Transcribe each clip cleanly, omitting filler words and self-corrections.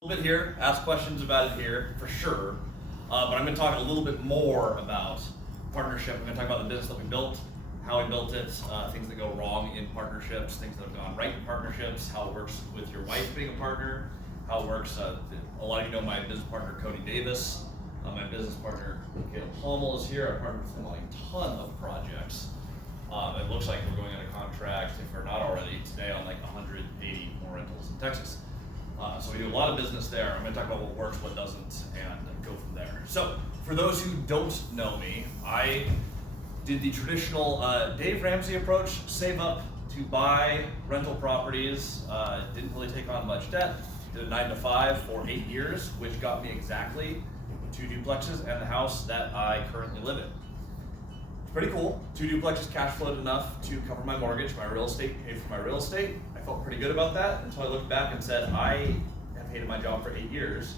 little bit here, ask questions about it here for sure. But I'm going to talk a little bit more about partnership. I'm going to talk about the business that we built, how we built it, things that go wrong in partnerships, things that have gone right in partnerships, how it works with your wife being a partner, how it works. A lot of you know my business partner, Cody Davis. My business partner, Caleb Hummel, is here. I partnered with him on a ton of projects. It looks like we're going under contract, if we're not already, today on like 180 more rentals in Texas. So we do a lot of business there. I'm going to talk about what works, what doesn't, and go from there. So for those who don't know me, I did the traditional Dave Ramsey approach, save up to buy rental properties, didn't really take on much debt, did a 9 to 5 for 8 years, which got me exactly 2 duplexes and the house that I currently live in. It's pretty cool. 2 duplexes cash flowed enough to cover my mortgage, my real estate, paid for my real estate. I felt pretty good about that until I looked back and said, I have hated my job for 8 years.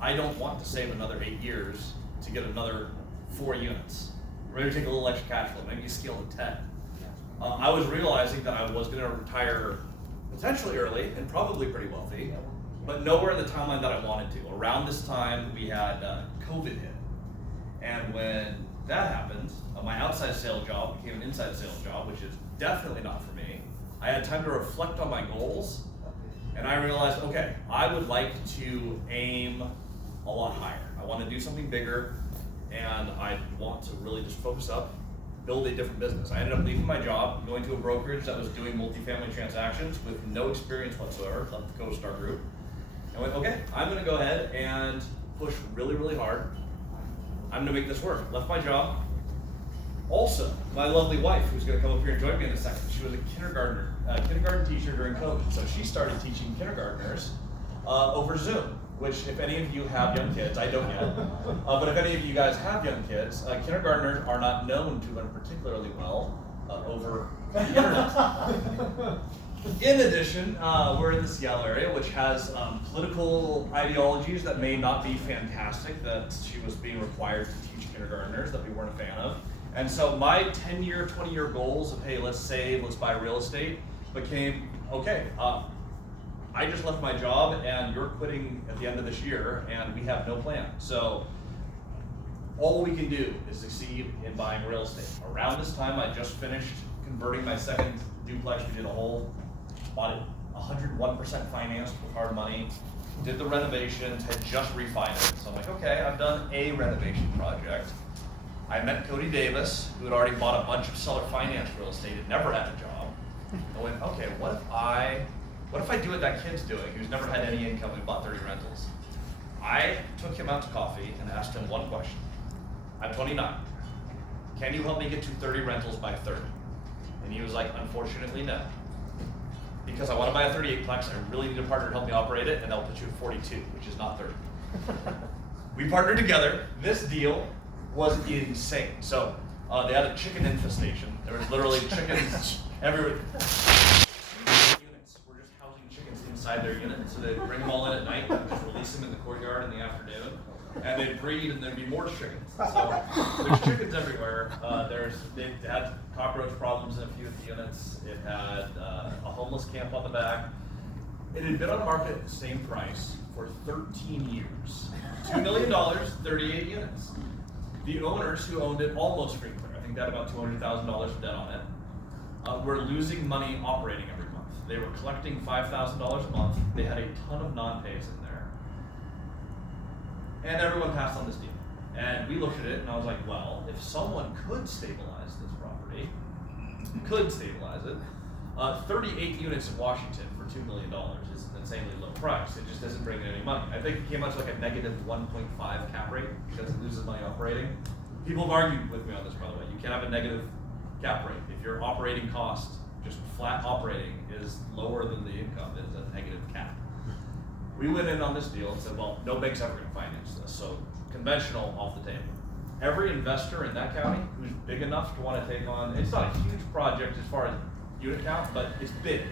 I don't want to save another 8 years to get another 4 units. Maybe take a little extra cash flow, maybe scale to 10. I was realizing that I was gonna retire potentially early and probably pretty wealthy, but nowhere in the timeline that I wanted to. Around this time, we had COVID hit. And when that happened, my outside sales job became an inside sales job, which is definitely not for me. I had time to reflect on my goals, and I realized, okay, I would like to aim a lot higher. I want to do something bigger, and I want to really just focus up, build a different business. I ended up leaving my job, going to a brokerage that was doing multifamily transactions with no experience whatsoever, left the CoStar Group, and went, okay, I'm gonna go ahead and push really, really hard. I'm gonna make this work. Left my job. Also, my lovely wife, who's gonna come up here and join me in a second, she was a kindergarten teacher during COVID. So she started teaching kindergartners over Zoom, which if any of you have young kids, I don't yet, but if any of you guys have young kids, kindergartners are not known to learn particularly well over the internet. In addition, we're in the Seattle area, which has political ideologies that may not be fantastic, that she was being required to teach kindergartners that we weren't a fan of. And so my 10-year, 20-year goals of, hey, let's save, let's buy real estate, became, okay, I just left my job and you're quitting at the end of this year and we have no plan. So all we can do is succeed in buying real estate. Around this time, I just finished converting my second duplex. We did a whole, bought it 101% financed with hard money, did the renovations, had just refinanced. So I'm like, okay, I've done a renovation project. I met Cody Davis, who had already bought a bunch of seller finance real estate and never had a job. I went, okay, what if I do what that kid's doing, who's never had any income and bought 30 rentals? I took him out to coffee and asked him one question. I'm 29. Can you help me get to 30 rentals by 30? And he was like, unfortunately, no. Because I want to buy a 38-plex, I really need a partner to help me operate it, and they'll put you at 42, which is not 30. We partnered together. This deal was insane. So they had a chicken infestation. There was literally chickens everywhere. Units were just housing chickens inside their unit. So they'd bring them all in at night and just release them in the courtyard in the afternoon. And they'd breed and there'd be more chickens. So there's chickens everywhere. They had cockroach problems in a few of the units. It had a homeless camp on the back. It had been on the market at the same price for 13 years. $2 million, 38 units. The owners who owned it almost free clear, I think they had about $200,000 of debt on it, were losing money operating every month. They were collecting $5,000 a month. They had a ton of non-pays in there. And everyone passed on this deal. And we looked at it and I was like, well, if someone could stabilize this property, 38 units in Washington for $2 million is an insanely low price. It just doesn't bring in any money. I think it came out to like a negative 1.5 cap rate because it loses money operating. People have argued with me on this, by the way. You can't have a negative cap rate. If your operating cost, just flat operating, is lower than the income, it's a negative cap. We went in on this deal and said, well, no bank's ever going to finance this, so conventional off the table. Every investor in that county who's big enough to want to take on, it's not a huge project as far as unit count, but it's big.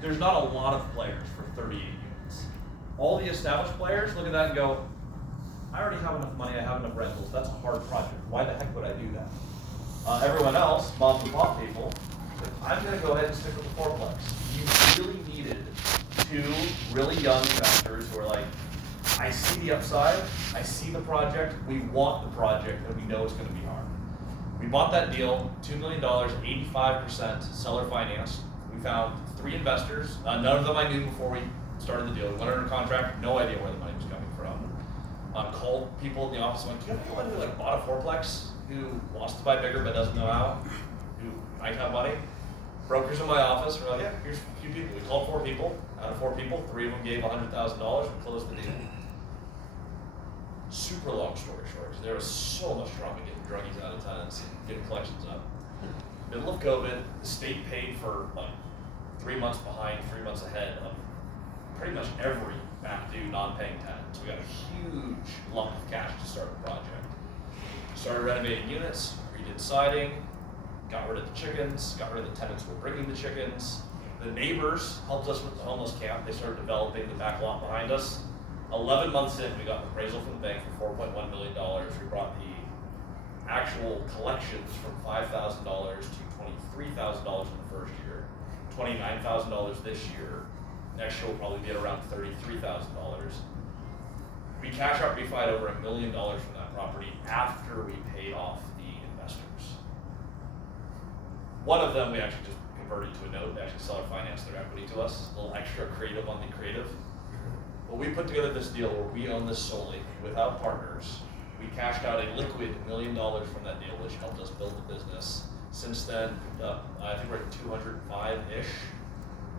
There's not a lot of players for 38 units. All the established players look at that and go, I already have enough money, I have enough rentals, that's a hard project. Why the heck would I do that? Everyone else, mom and pop people, I'm going to go ahead and stick with the fourplex. You really needed two really young investors who are like, like, I see the upside, I see the project, we want the project, and we know it's gonna be hard. We bought that deal, $2 million, 85% seller financed. We found 3 investors, none of them I knew before we started the deal. We went under contract, no idea where the money was coming from. Called people in the office, went, do you have anyone who like bought a fourplex, who wants to buy bigger but doesn't know how, who might have money? Brokers in my office were like, yeah, here's a few people. We called 4 people. Out of 4 people, 3 of them gave $100,000. We closed the deal. Super long story short, because there was so much drama getting druggies out of tenants and getting collections up. Middle of COVID, the state paid for like 3 months behind, 3 months ahead of pretty much every back due non-paying tenant. So we got a huge lump of cash to start the project. Started renovating units, redid siding, got rid of the chickens, got rid of the tenants who were bringing the chickens. The neighbors helped us with the homeless camp. They started developing the back lot behind us. 11 months in, we got an appraisal from the bank for $4.1 million. We brought the actual collections from $5,000 to $23,000 in the first year, $29,000 this year. Next year will probably be at around $33,000. We cash out refied over $1 million from that property after we paid off the investors. One of them we actually just converted to a note. They actually seller financed their equity to us. A little extra creative on the creative. But we put together this deal where we own this solely without partners. We cashed out a liquid $1 million from that deal, which helped us build the business. Since then, I think we're at 205-ish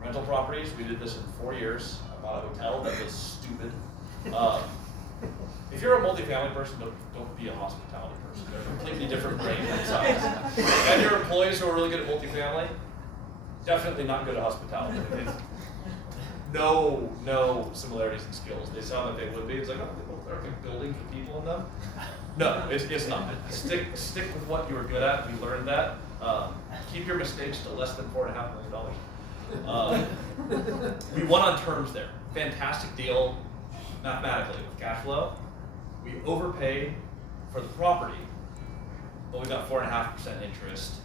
rental properties. We did this in 4 years. I bought a hotel that was stupid. If you're a multifamily person, don't be a hospitality person. They're a completely different brain size. And your employees who are really good at multifamily, definitely not good at hospitality. No similarities in skills. They sound like they would be. It's like, oh, they both are big buildings with people in them. No, it's not. Stick with what you were good at. We learned that. Keep your mistakes to less than $4.5 million. We won on terms there. Fantastic deal, mathematically with cash flow. We overpaid for the property, but we got 4.5% interest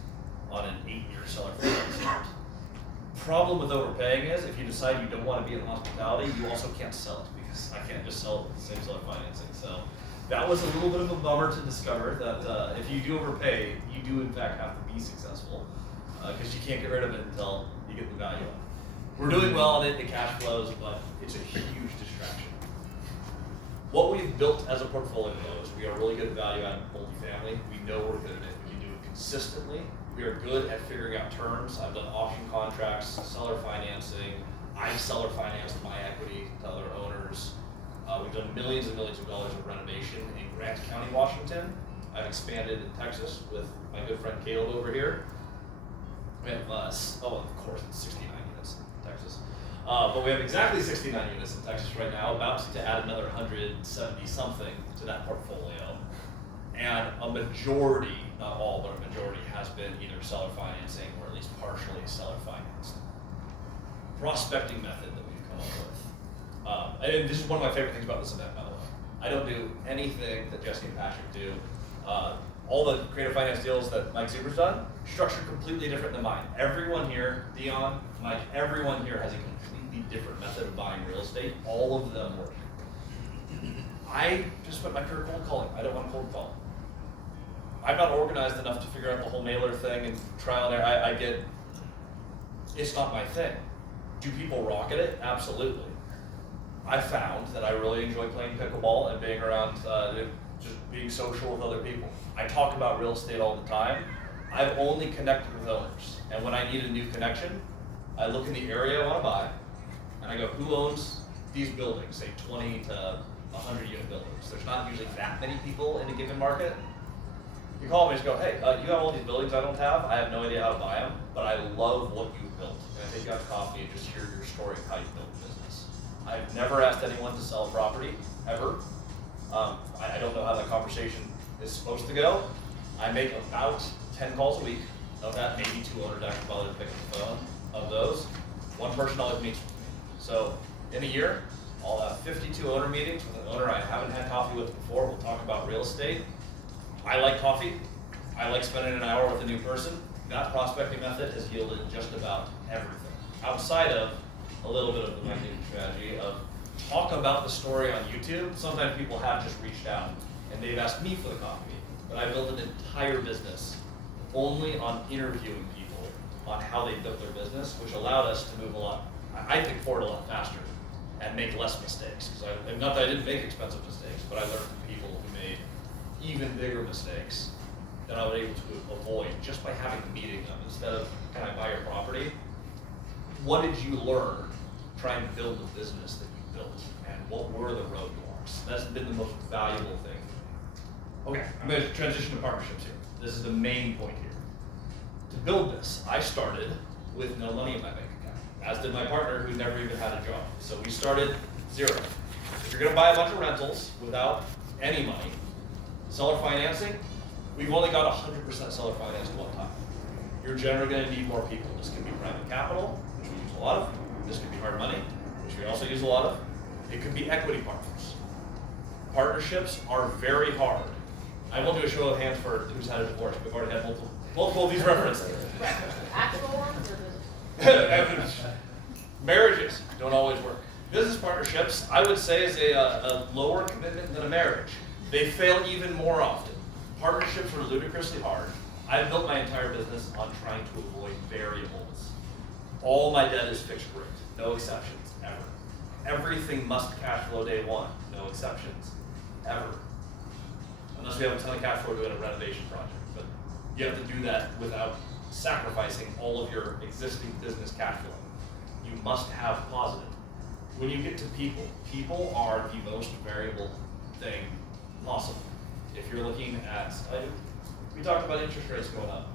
on an 8-year seller finance. Problem with overpaying is if you decide you don't want to be in hospitality, you also can't sell it because I can't just sell it with the same seller financing. So that was a little bit of a bummer to discover that if you do overpay, you do in fact have to be successful because you can't get rid of it until you get the value up. We're doing well on it, the cash flows, but it's a huge distraction. What we've built as a portfolio though is we are really good at value added multifamily. We know we're good at it. We can do it consistently. We are good at figuring out terms. I've done auction contracts, seller financing. I've seller financed my equity to other owners. We've done millions and millions of dollars of renovation in Grant County, Washington. I've expanded in Texas with my good friend Caleb over here. We have, of course, it's 69 units in Texas. But we have exactly 69 units in Texas right now, about to add another 170 something to that portfolio. And a majority, not all, but a majority has been either seller financing or at least partially seller financed. Prospecting method that we've come up with. And this is one of my favorite things about this event, by the way. I don't do anything that Jesse and Patrick do. All the creative finance deals that Mike Zuber's done, structured completely different than mine. Everyone here, Dion, Mike, everyone here has a completely different method of buying real estate. All of them work. I just spent my career cold calling. I don't want to cold call. I'm not organized enough to figure out the whole mailer thing and trial and error. It's not my thing. Do people rock at it? Absolutely. I found that I really enjoy playing pickleball and being around, just being social with other people. I talk about real estate all the time. I've only connected with owners. And when I need a new connection, I look in the area I want to buy, and I go, who owns these buildings, say 20 to 100 unit buildings? There's not usually that many people in a given market. You call me and just go, hey, you have all these buildings I don't have. I have no idea how to buy them, but I love what you've built. And I take you out to coffee and just hear your story of how you built the business. I've never asked anyone to sell a property, ever. I don't know how that conversation is supposed to go. I make about 10 calls a week. Of that, maybe 2 owners actually bother to pick up the phone. Of those, one person always meets with me. So in a year, I'll have 52 owner meetings with an owner I haven't had coffee with before. We'll talk about real estate. I like coffee. I like spending an hour with a new person. That prospecting method has yielded just about everything. Outside of a little bit of the marketing strategy of talk about the story on YouTube. Sometimes people have just reached out and they've asked me for the copy, but I built an entire business only on interviewing people on how they built their business, which allowed us to move a lot, I think, forward a lot faster and make less mistakes. Because not that I didn't make expensive mistakes, but I learned from people who made even bigger mistakes that I was able to avoid just by having a meeting them instead of, can I buy your property? What did you learn trying to build the business that you built, and what were the roadblocks? That's been the most valuable thing. Okay, I'm going to transition to partnerships here. This is the main point here. To build this, I started with no money in my bank account, as did my partner who never even had a job. So we started zero. If you're going to buy a bunch of rentals without any money, seller financing, we've only got 100% seller finance at one time. You're generally going to need more people. This can be private capital, which we use a lot of. This could be hard money, which we also use a lot of. It could be equity partners. Partnerships are very hard. I won't do a show of hands for who's had a divorce. We've already had multiple of these references. Actual ones or just? Marriages don't always work. Business partnerships, I would say, is a lower commitment than a marriage. They fail even more often. Partnerships are ludicrously hard. I've built my entire business on trying to avoid variables. All my debt is fixed rate, no exceptions, ever. Everything must cash flow day one, no exceptions, ever. Unless we have a ton of cash flow doing a renovation project. But you have to do that without sacrificing all of your existing business cash flow. You must have positive. When you get to people, people are the most variable thing possible. If you're looking at, we talked about interest rates going up.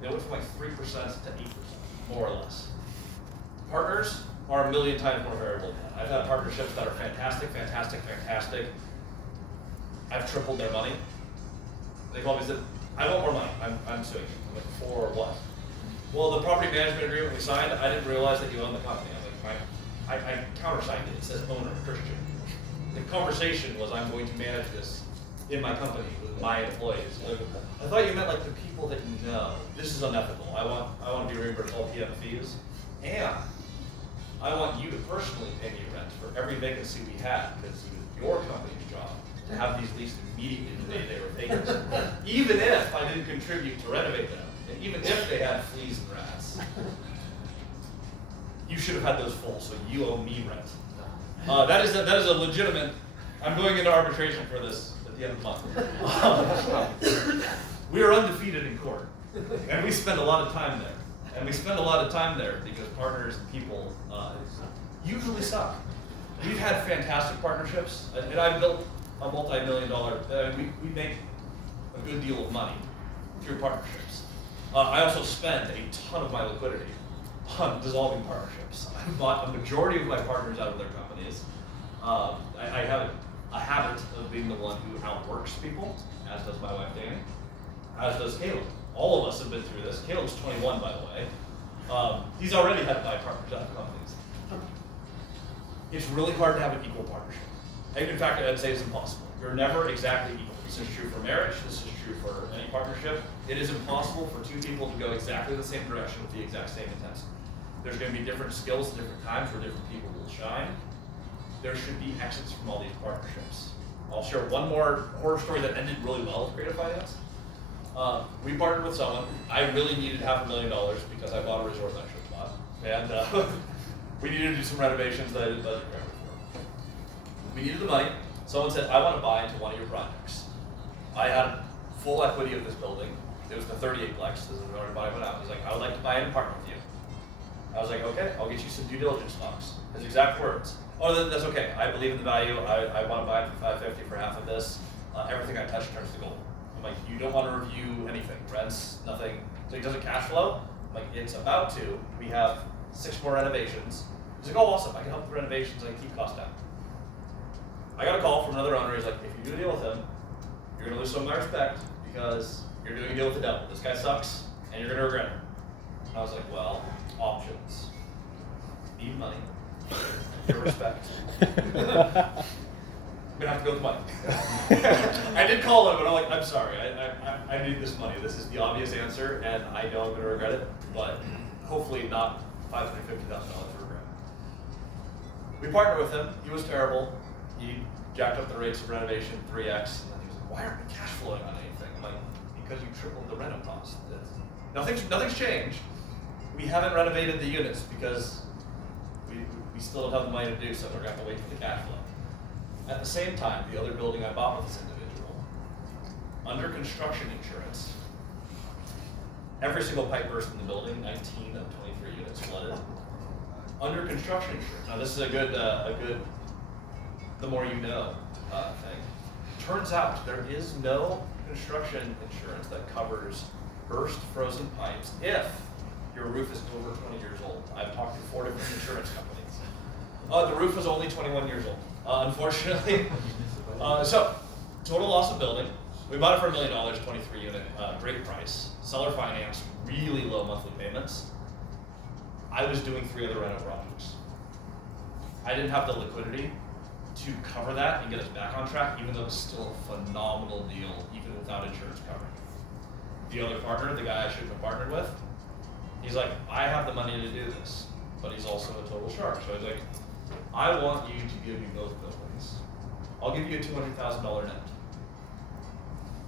They went from like 3% to 8%, more or less. Partners are a million times more variable than that. I've had partnerships that are fantastic. I've tripled their money. They call me and said, I want more money, I'm suing you. I'm like, for what? Well, the property management agreement we signed, I didn't realize that you own the company. I'm like, I countersigned it, it says owner, Christian. The conversation was, I'm going to manage this in my company with my employees. I thought you meant like the people that you know. This is unethical. I want to be reimbursed all PM fees, and I want you to personally pay me rent for every vacancy we had, because it was your company's job to have these leased immediately the day they were vacant. Even if I didn't contribute to renovate them, and even if they had fleas and rats, you should have had those full, so you owe me rent. That is a legitimate. I'm going into arbitration for this at the end of the month. We are undefeated in court, and we spend a lot of time there. And we spend a lot of time there because partners and people usually suck. We've had fantastic partnerships, and I've built a multi-million-dollar. We make a good deal of money through partnerships. I also spend a ton of my liquidity on dissolving partnerships. I bought a majority of my partners out of their companies. I have a habit of being the one who outworks people, as does my wife Danny, as does Caleb. All of us have been through this. Caleb's 21, by the way. He's already had to buy partners out of companies. It's really hard to have an equal partnership. In fact, I'd say it's impossible. You're never exactly equal. This is true for marriage. This is true for any partnership. It is impossible for two people to go exactly the same direction with the exact same intensity. There's going to be different skills at different times where different people will shine. There should be exits from all these partnerships. I'll share one more horror story that ended really well with Creative Finance. We partnered with someone. I really needed $500,000 because I bought a resort that I should have bought. And we needed to do some renovations that I didn't budget for. We needed the money. Someone said, I want to buy into one of your projects. I had full equity of this building. It was the 38plex. This is where everybody went out. He's like, I would like to buy in and partner with you. I was like, okay, I'll get you some due diligence docs. His exact words. Oh, that's okay. I believe in the value. I want to buy it for $550 for half of this. Everything I touch turns to gold. I'm like, you don't want to review anything, rents, nothing. So he doesn't cash flow. I'm like, it's about to. We have 6 more renovations. He's like, oh, awesome. I can help with the renovations. I can keep costs down. I got a call from another owner. He's like, if you do a deal with him, you're going to lose some of my respect because you're doing a deal with the devil. This guy sucks, and you're going to regret it. I was like, well, options. Need money. Your respect. I'm gonna have to go with money. I did call him, but I'm like, I'm sorry, I need this money. This is the obvious answer, and I know I'm gonna regret it, but hopefully not $550,000 to regret. We partnered with him. He was terrible. He jacked up the rates of renovation 3x. And then he was like, why aren't we cash flowing on anything? I'm like, because you tripled the reno cost. Nothing's changed. We haven't renovated the units because we still don't have the money to do so. We're going to have to wait for the cash flow. At the same time, the other building I bought with this individual, under construction insurance, every single pipe burst in the building, 19 of 23 units flooded. Under construction insurance. Now this is a good, the more you know thing. Turns out there is no construction insurance that covers burst frozen pipes if your roof is over 20 years old. I've talked to 4 different insurance companies. The roof was only 21 years old, unfortunately. So, total loss of building. We bought it for $1 million, 23 unit, great price. Seller finance, really low monthly payments. I was doing 3 other reno projects. I didn't have the liquidity to cover that and get us back on track, even though it was still a phenomenal deal, even without insurance coverage. The other partner, the guy I shouldn't have partnered with, he's like, I have the money to do this, but he's also a total shark. So I was like, I want you to give me both buildings. I'll give you a $200,000 net.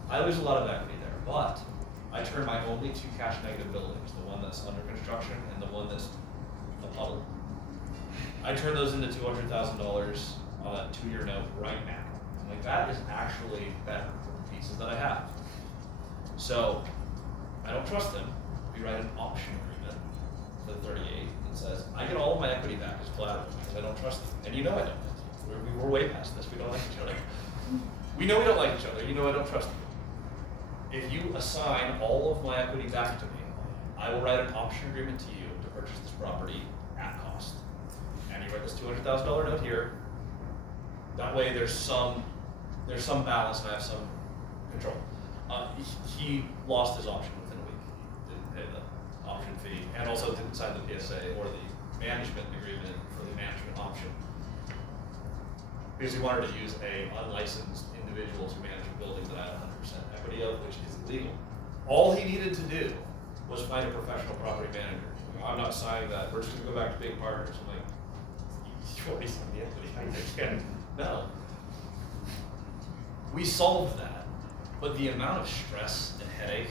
I lose a lot of equity there, but I turn my only 2 cash negative buildings, the one that's under construction and the one that's a puddle. I turn those into $200,000 on a 2-year note right now. I'm like, that is actually better for the pieces that I have. So I don't trust him. We write an option agreement for the 38 that says, I get all of my equity back as collateral because I don't trust him. And you know I don't. We're way past this. We don't like each other. We know we don't like each other. You know I don't trust him. If you assign all of my equity back to me, I will write an option agreement to you to purchase this property at cost. And you write this $200,000 note here. That way there's some balance and I have some control. He lost his option within a week. Didn't pay the option fee and also didn't sign the PSA or the management agreement for the management option. Because he wanted to use a unlicensed individual to manage a building that I had 100% equity of, which is illegal. All he needed to do was find a professional property manager. I'm not signing that. We're just going to go back to being partners. I'm like, you already signed the equity. I can't. No. We solved that, but the amount of stress and headache.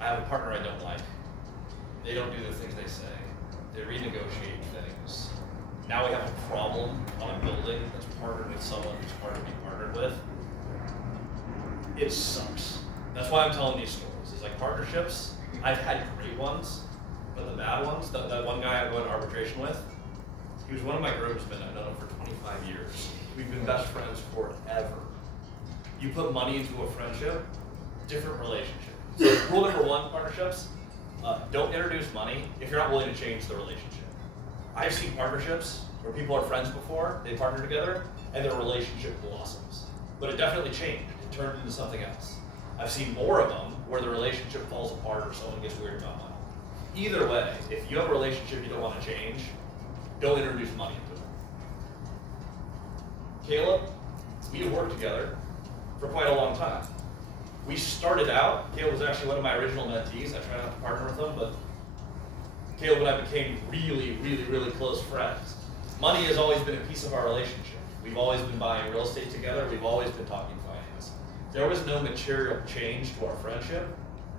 I have a partner I don't like. They don't do the things they say. They renegotiate things. Now we have a problem on a building that's partnered with someone who's hard to be partnered with. It sucks. That's why I'm telling these stories. It's like partnerships. I've had great ones, but the bad ones, that one guy I went to arbitration with, he was one of my groomsmen. I've known him for 25 years. We've been best friends forever. You put money into a friendship, different relationship. So rule number 1, partnerships, don't introduce money if you're not willing to change the relationship. I've seen partnerships where people are friends before, they partner together, and their relationship blossoms. But it definitely changed. It turned into something else. I've seen more of them where the relationship falls apart or someone gets weird about money. Either way, if you have a relationship you don't want to change, don't introduce money into it. Caleb, we have worked together for quite a long time. We started out, Caleb was actually one of my original mentees. I try not to partner with him, but Caleb and I became really, really, really close friends. Money has always been a piece of our relationship. We've always been buying real estate together. We've always been talking finance. There was no material change to our friendship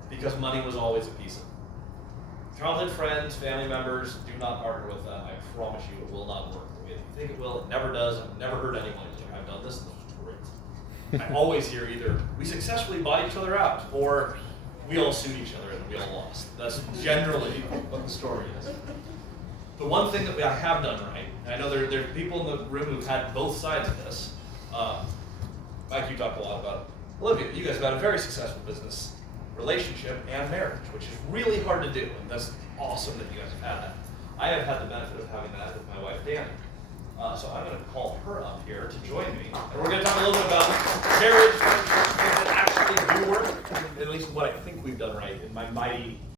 because money was always a piece of it. Childhood friends, family members, do not partner with them. I promise you it will not work the way you think it will. It never does. I've never heard anyone who's like, I've done this and this was great. I always hear either we successfully bought each other out or we all sued each other and we all lost. That's generally what the story is. The one thing that I have done right, and I know there are people in the room who've had both sides of this. Mike, you talk a lot about it. Olivia, you guys have had a very successful business relationship and marriage, which is really hard to do, and that's awesome that you guys have had that. I have had the benefit of having that with my wife, Danny. So I'm going to call her up here to join me, and we're going to talk a little bit about marriage, things that actually do work, at least what I think we've done right in my mighty